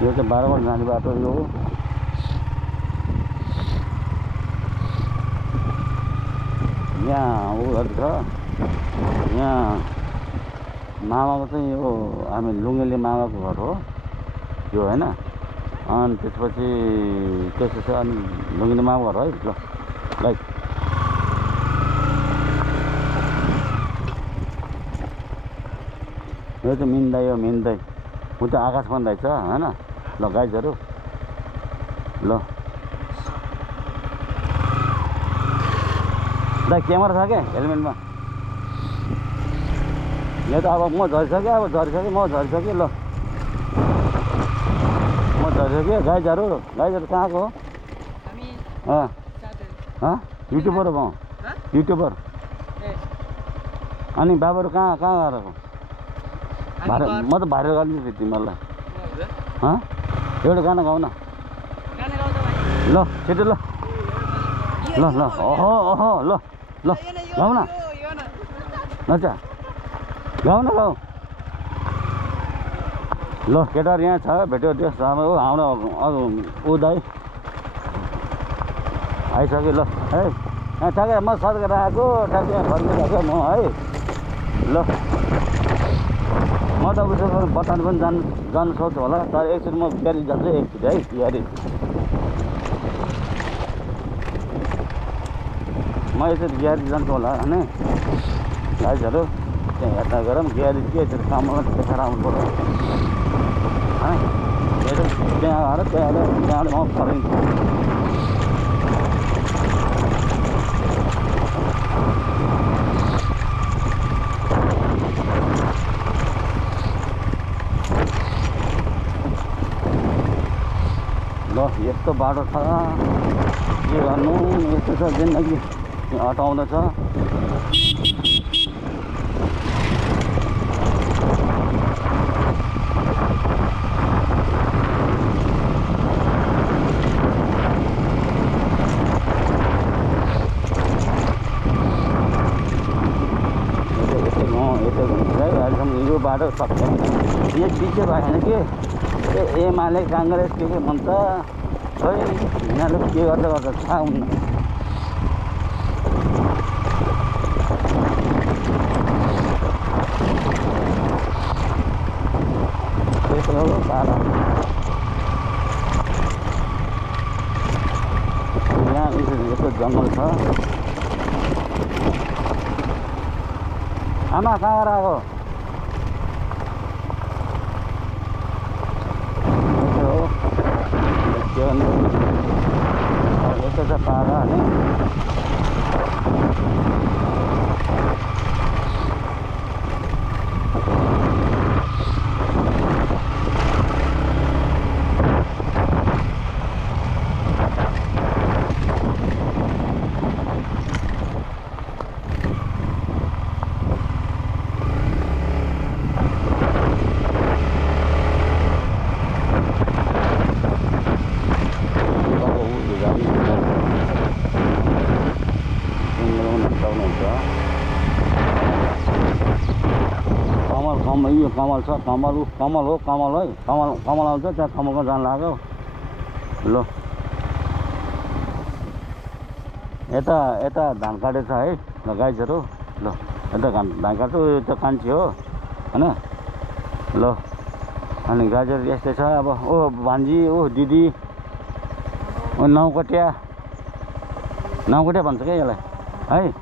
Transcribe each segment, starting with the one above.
यो चाहिँ 12 माइल जाने बाटो यो हो। यहाँ उहरू छ, यहाँ मामाको चाहिँ यो हामी लुङ्गेले मामाको घर हो यो हैन। अनि त्यसपछि त्यसो छ अनि लुङ्गेले मामाको घर है ल गाइस। यो चाहिँ मिन्दाई हो, मिन्दाई उ त आकाश पनि रहेछ हैन। ल गाइजहरू ल दाइ क्यामेरा छ क्या हेलमेटमा। यो त अब म झरिसकेँ, अब झरिसकेँ, म झरिसकेँ। ल म झरिसकेँ। गाइजहरू कहाँको हो? युट्युबर हो म, युट्युबर। अनि बाबाहरू कहाँ गएको? म त भाइरल गरिदिन्छु तिमीहरूलाई। एउटा गाना गाउ न ल छिटो। ल ल ल ओहो ल ल गाउ न नचा गाउ न गाउ। ल केटाहरू यहाँ छ भेट्यो त्यो सामु हाम्रो ऊ दाइ आइसक्यो। ल है यहाँ ठ्याक्कै म सर्केर आएको, ठ्याक्कै यहाँ फर्किरहेको म है। ल म त उसो बटान पनि जानु सक्छु होला, तर एकचोटि म ग्यारेज जान्छु एकचोटि है ग्यारेज। म यसरी ग्यारेज जान्छु होला होइन गाइजहरू। त्यहाँ हेर्दा गरौँ ग्यारेज के यसरी काममा देखाएर आउनु पर्यो है। त्यहाँ आएर त्यहाँबाट म फर्किन्छु। ल यस्तो बाटो छ के गर्नु, यस्तो छ जिन्दगी हटाउँदैछ। अहिलेसम्म यो बाटो सक्छ यो पिछे भएन कि एमाले काङ्ग्रेस के भन्छ खै यिनीहरूले के गर्दा थाहा हुन्न। त्यस्तो हो पारा यहाँ यस्तो जङ्गल छ। आमा कहाँ आएको? यस्तो छ पारा होइन। यो कमल छ, कमल हो कमल है। कमल आउँछ त्यहाँ कमलको जान लाग्यो। ल यता धान काटे छ है ल गाइजहरू। ल यता धान काट्छु, यो त कान्छी हो होइन। ल अनि गाजर यस्तै छ। अब ओ भान्जी ओ दिदी ओ नौकटिया भन्छ क्या यसलाई है।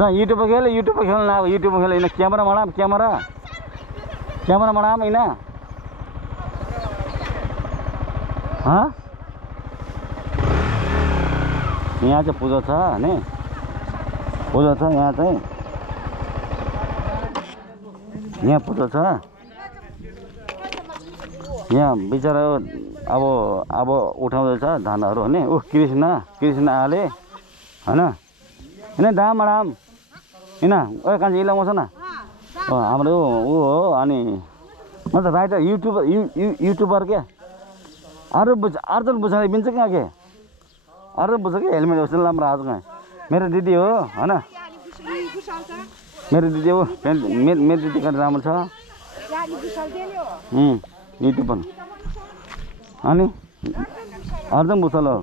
युट्युब खेल ना युट्युब खेल इन कैमरा मडाम इन हाँ यहाँ चाहिँ पूजा छ नि, पूजा छ यहाँ चाहिँ, यहाँ पूजा छ यहाँ बिचरा अब उठाउँदैछ धानहरू होइन। कृष्ण आले होइन होइन दाम मडाम होइन ओ कान्छी इला मस न हाम्रो ऊ हो। अनि म त राइटर युट्युबर क्या अर्जुन बुझाइ बिन्छ क्या के अर्जुन बुझ क्या हेलमेट होस् राम्रो आज कहाँ मेरो दिदी हो होइन। मेरो दिदी हो मेरो दिदी कति राम्रो छ युट्युबर अनि अर्धम बुसल हो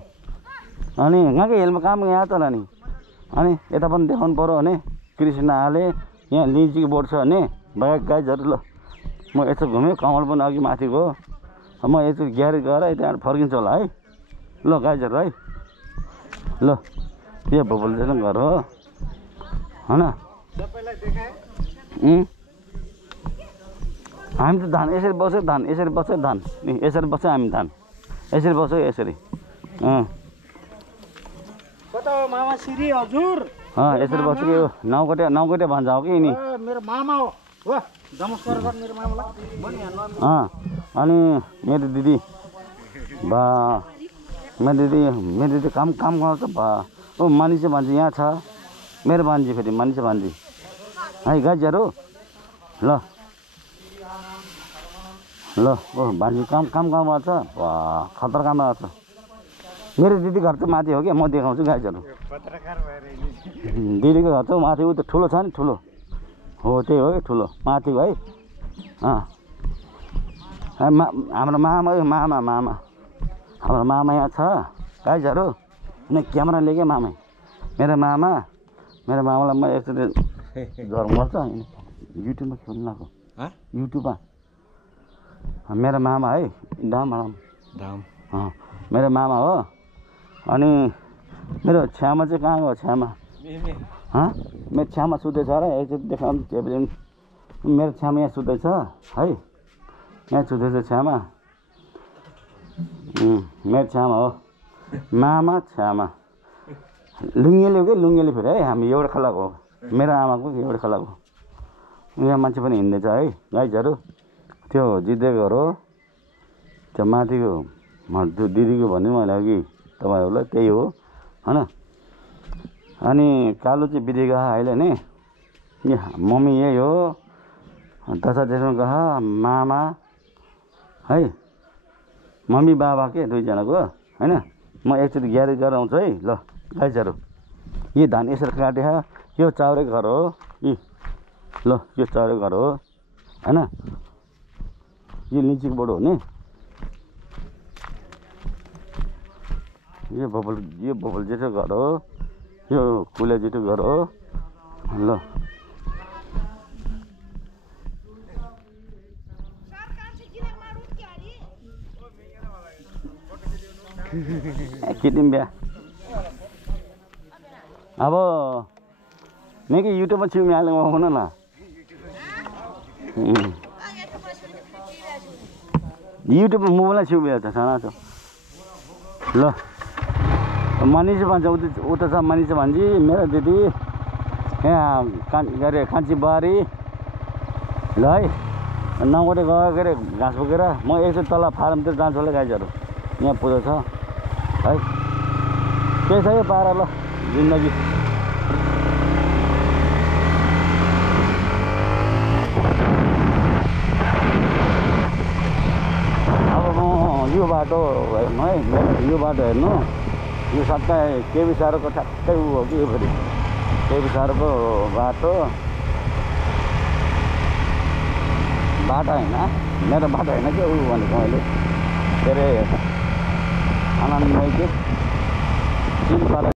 अनि यहाँकै हेलमा काम यहाँ चला नि अनि यता पनि देखाउनु पर्यो भने कृष्ण आले यहाँ लिचीको बोर्ड छ भने बाइक गाइजहरू ल म यसो घुमेँ कमल पनि अघि माथि गयो म यसो ग्यारेज गएर त्यहाँबाट फर्किन्छ होला है ल गाइजहरू है ल यो भोपल चाहिँ घर हो होइन हामी त धान यसरी बस्यो धान यसरी बस्यो धान यसरी बस्यो हामी धान यसरी बस्यो यसरी मामा श्री हजुर यसरी बस्यो कि नौगटे भन्छ हो कि नि मेरो मामा हो नमस्कार गर मेरो मामालाई अनि मेरो दिदी बा मेरो दिदी काम गर्छ बा ओ मानिसे भान्जी यहाँ छ मेरो भान्जी फेरि मानिसे भान्जी है गाइजहरू ल ल ओ भान्जी काम गर्छ खतरा काम गर्छ मेरो दिदी घर चाहिँ माथि हो क्या म देखाउँछु गाइजहरू दिदीको घर चाहिँ माथि उ त ठुलो छ नि ठुलो हो त्यही हो कि ठुलो माथिको है हाम्रो मामा हाम्रो मामा यहाँ छ गाइजहरू अनि क्यामेरा लिएँ क्या मेरो मामालाई म एकचोटि झर मर्छ युट्युबमा खेल्नु लगाएको युट्युबमा मेरो मामा है धाम मेरो मामा हो अनि मेरो छ्यामा चाहिँ कहाँ गयो छ्यामा मेरो छ्यामा सुत्दैछ र एकचोटि देखाउनु मेरो छ्यामा यहाँ सुत्दैछ है यहाँ सुत्दैछ छ्यामा मेरो छ्यामा हो मामा छ्यामा लुङ्गेले हो कि लुङ्गेले फेरि है हामी एउटा खालको हो मेरो आमाको एउटा खालको यहाँ मान्छे पनि हिँड्दैछ है गाइजहरू त्यो जित्देको घर हो त्यो माथिको दिदीको भन्यो मैले अघि तपाईँहरूलाई त्यही हो होइन अनि कालो चाहिँ बिदी गयो अहिले नि मम्मी यही हो दशा देशमा गयो मामा है मम्मी बाबा के दुईजनाको होइन म एकचोटि ग्यारेज गरेर आउँछु है ल गाइजहरू यो धान यसरी काट्यो यो चाउरेको घर हो ल यो चाउरेको घर हो होइन यो लिचीको बोर्ड हो नि यो भोपल जेठो घर हो यो कुले जेठो घर हो ल किटिम बिहा अब मेकै युट्युबमा छिउमी हालेको हुन न युट्युबमा मोबाइलमा छिउमी छ साना छ ल मानिस भन्छ उता छ मानिस भन्छ मेरो दिदी यहाँ कान्छी बुहारी ल है नगरे गयो के अरे घाँस बोकेर म एकचोटि तल फार्मतिर जान्छु होला गाइजहरू यहाँ पूजा छ है त्यही छ यो पारा ल जिन्दगी अब म यो बाटो हेर्नु है यो बाटो हेर्नु यो सबै केबी सारोको ठ्याक्कै उ हो कि यो फेरि केबी सारोको बाटो होइन मेरो बाटो होइन कि ऊ भनेको मैले के अरे आनन्द